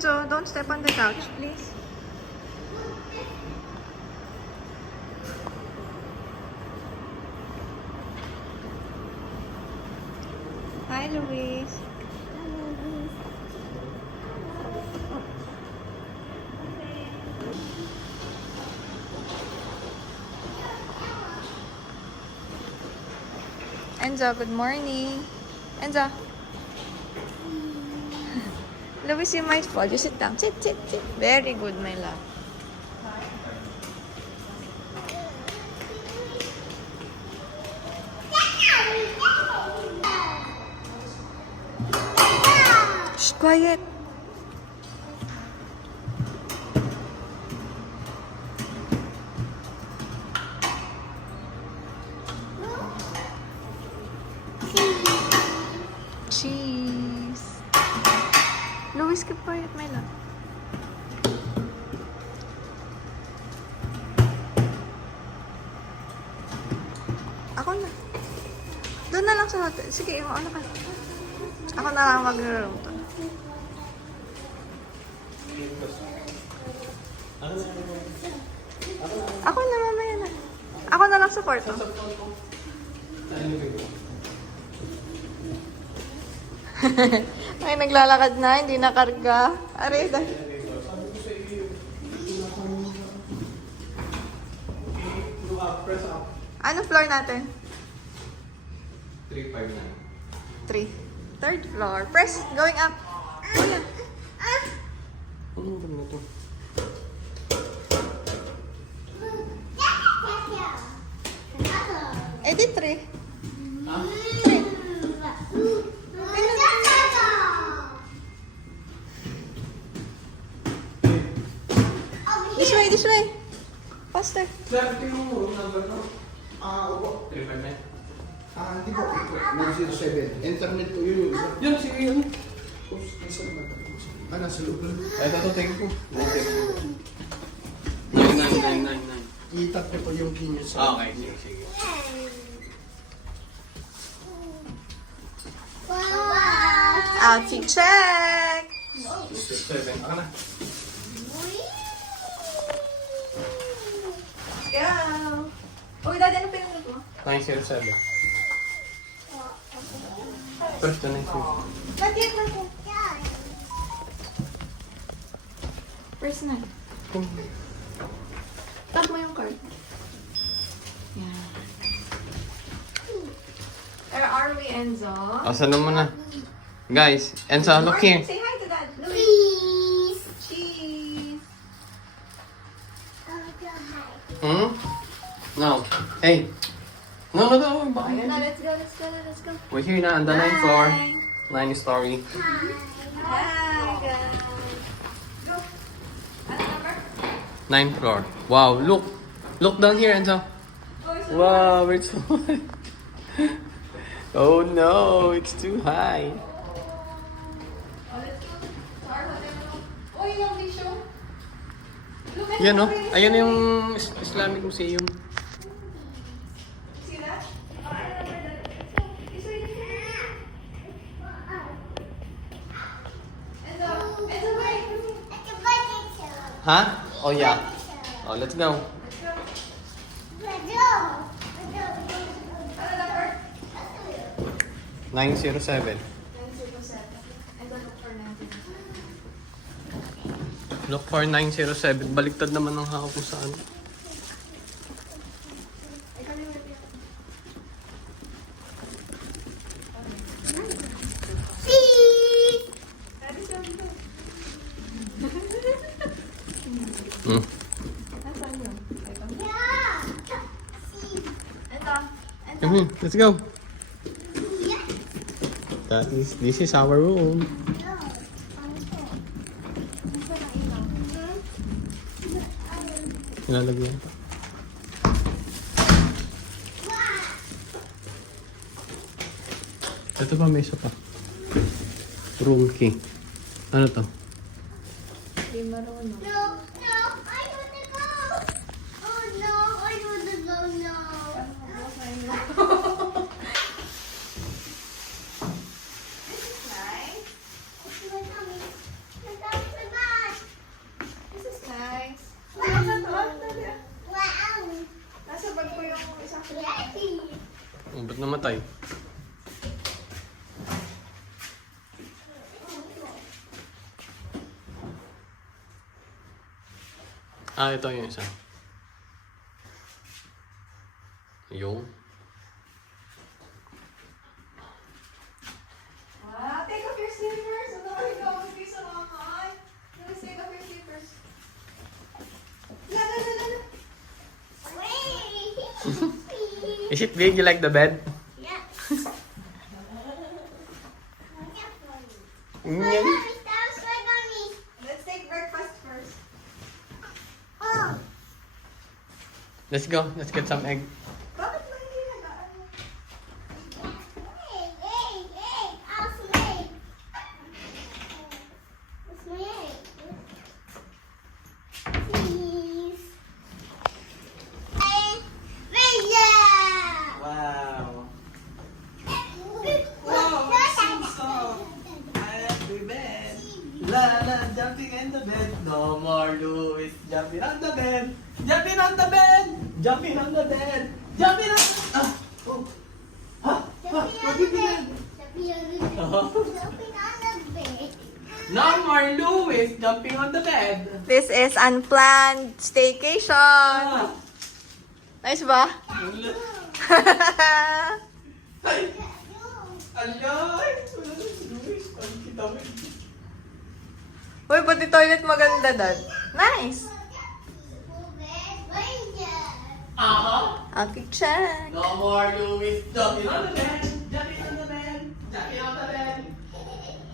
Enzo, don't step on the couch, please. Hi, Luis. Enzo, good morning. Enzo. Luis, you might fall. You sit down. Sit, sit, sit. Very good, my love. Shh, quiet. Cheese. Luis, keep quiet, my love. Ako na. Doon na lang sa hotel. Sige, ano ka. Ako na lang magluluto. Ako na, mamaya na. Ako na lang sa kwarto. Ay, naglalakad na, hindi nakarga. Aray, Anong floor natin? 359. 3. Third floor. Press, going up. Kuya. Ano ba na ito? Eh, di 3. Ah? This way, this way. Faster. Sir, tingnan mo room number no? Opo. 359. Hindi po. 907. Internet po yun. Yan, sige yun. Nasa naman. Nasa loob lang. Ito, tingin ko. 9999. Itat niyo po yung pinyo sa... Okay, sige, sige. Outfit check. 7. Aka na. Go. Uy, Daddy, ano pinunod mo? 907. First na 907. Daddy, ano po? First na. Tap mo yung card. Yan. Where are we, Enzo? Asan naman na? Guys, Enzo, look here. Say hi to Dad. Cheese. Cheese. Hmm? No. Hey. No, no, no. Ayun na, let's go, let's go, let's go. We're here na on the 9th floor. 9 story. Hi, guys. Go. Ano number? 9th floor. Wow, look. Look down here, Enzo. Wow, it's so high. Oh no, it's too high. Oh, let's go. To our hotel room. Oh, yung lovely show. Look at Yan the no? pretty Ayan show. yung Islamic Museum. See that? Oh, I remember that. This way, this way. Enzo, Enzo, wait. Huh? Oh yeah. Oh, let's go. Let's go. Ano number? 907. 907. And then look for 907. Look for 907. Baliktad naman ng hako kung saan. Ay, kalimutan yan. Daddy, sabi ko. Hmm. Nasaan yun? Ito. Ito. Ito. Come here, let's go. This is our room. Nilalagyan. Ito pa, may isa pa. Room key. Ano to? Hindi marunong. Nice. Ah, ito yung isa. Yung. Wow, take off your slippers. Ano ka ikaw? Hindi sa mga Let's take off your slippers. La. Is it big? You like the bed? Mm. Let's take breakfast first. Let's go. Let's get some egg. Bakit ba hindi nagaan? Wow. Happy bed. La la, jumping in the bed. No more Louis jumping on the bed. Jumping on the bed. Jumping on the bed. Jumping on the ah. Oh. Ha? Ha? Magbibilan. No more Louis jumping on the bed. This is unplanned staycation. Ah. Nice ba? Ay. Alay. Louis, ang kita mo. Uy, pati toilet maganda doon. Nice. Aha. Ang kitchen. No more Louis jumping on the bed. Jumping on the bed. Jumping on the bed.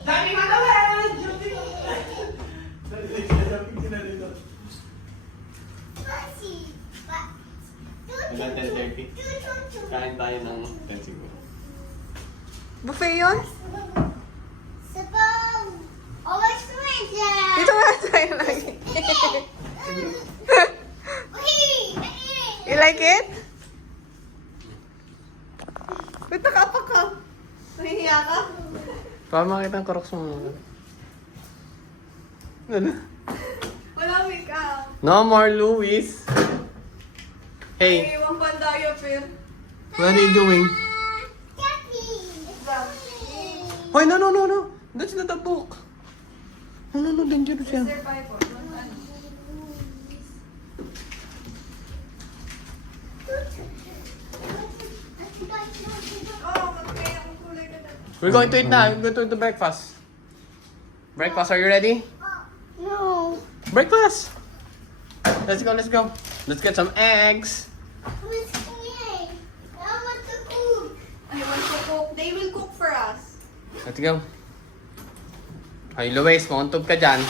Jumping on the bed. Jumping on the bed. Jumping sila dito. Hanggang 10:30. Kain tayo ng 10 siguro. Buffet yun? Dito nga tayo lagi. You like it? Ba't nakapak ka? Nahihiya ka? Para makita ang crocs mo. Ano? Wala makeup. No more Louis. Hey, Iwan pa ang diaper. what are you doing? Hoy, no. That's not a book. No, dangerous yan. Sir Piper. Oh, magkaya akong kulay ka dati. We're going to eat na. We're going to eat the breakfast. Breakfast, are you ready? No. Breakfast! Let's go. Let's get some eggs. What's here? I want to cook. I want to cook. They will cook for us. Let's go. Ay, Luis, mauntog ka dyan.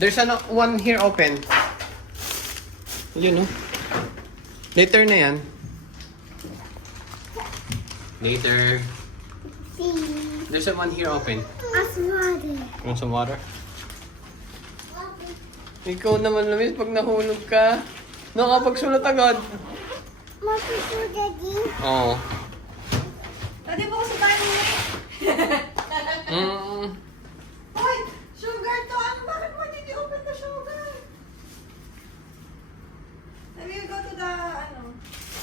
There's one here open. Yun, no? Later na yan. Later. See. There's one here open. As water. Want some water? Ikaw naman, Luis, pag nahulog ka, nakapagsulat agad. Matuto, Daddy. Oo. Dati po kasi tayo niya. Hoy! Sugar to! Ano? Bakit mo hindi open the sugar? Let me go to the,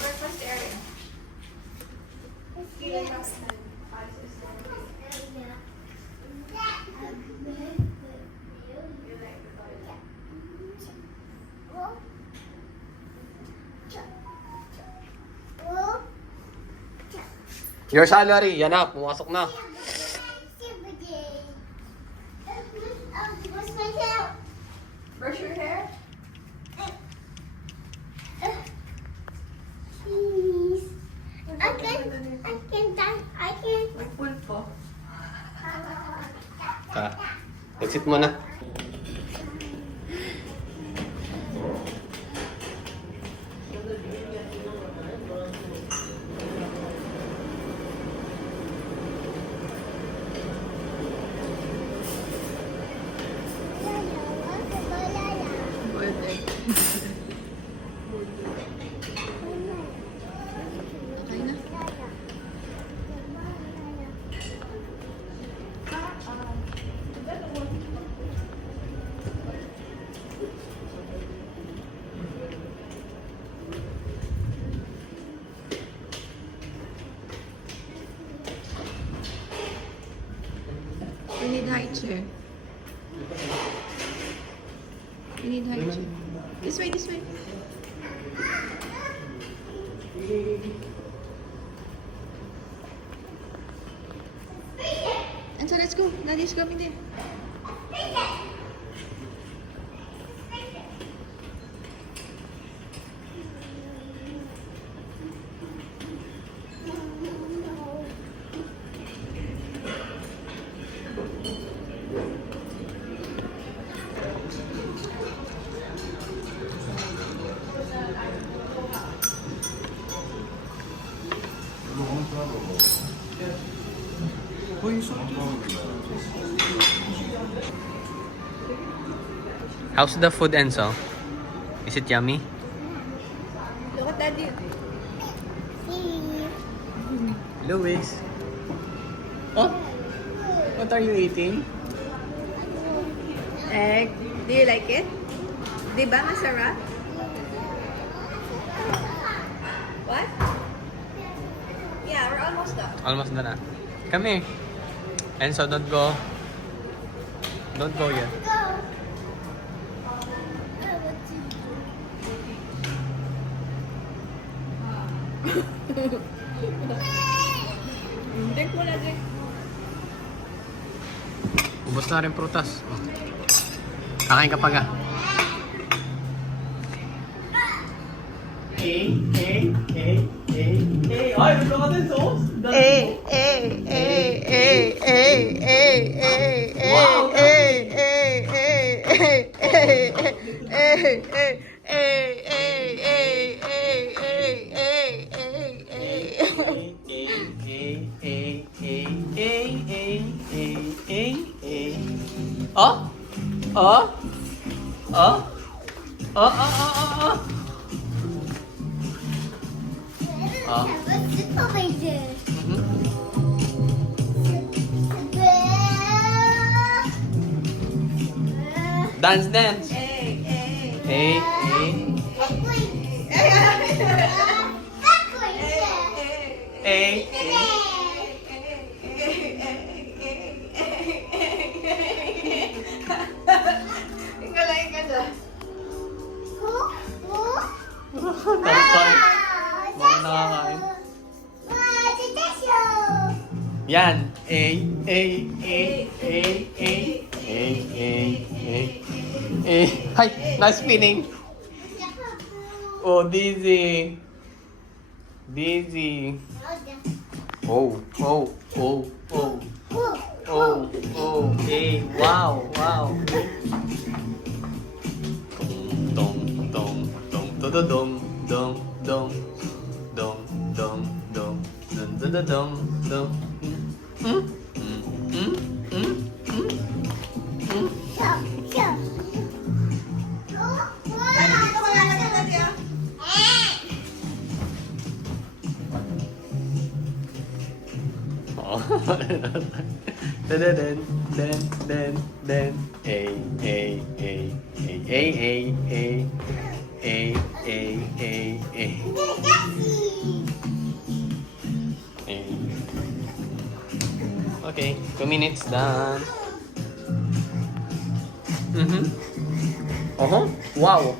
breakfast area. Kilay ka sa Your salary, yan na, pumasok na. brush your hair. Please. I can. Nagpulpo. Exit mo na. Pwede. high chair. You need high chair. This way, this way. And so let's go. Daddy's coming there. How's the food, Enzo? Is it yummy? Look at Daddy. Louis. Oh? What are you eating? Egg. Do you like it? Di ba masarap? What? Yeah, we're almost done. Almost done na. Come here. Enzo, don't go. Don't go yet. Drink mo na, drink. Ubos na rin prutas. Oh. Kakain ka pa ga. Ay, gusto ka din sauce? Oh? Oh? Oh? Oh, oh, oh, oh, oh. Ah. Dance, dance. Hey, hey, hey. Ingalain ka dyan. Nakakain. Mga nakakain. Yan. Hi, nice spinning. Oh, dizzy. Dizzy. Oh, oh, oh, oh. Oh, oh, hey, wow, wow. Dong, dong, dong, dong, dong, dong, dong, dong, dong, dong, dong, dong, dong, dong. Den, hey, hey, hey, hey, hey, hey, hey, hey, hey, hey, hey. Okay, 2 minutes done. Wow.